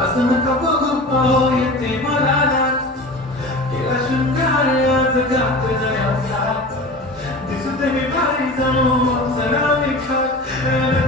असं नका बघू पाहो येते मला लाज केला शृंगार आज गात नव्याचा दिसते मी भारी जाऊ सरावी खास